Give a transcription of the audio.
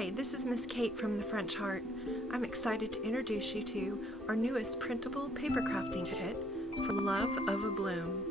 Hi, this is Miss Kate from the French Heart. I'm excited to introduce you to our newest printable paper crafting kit for Love of a Bloom.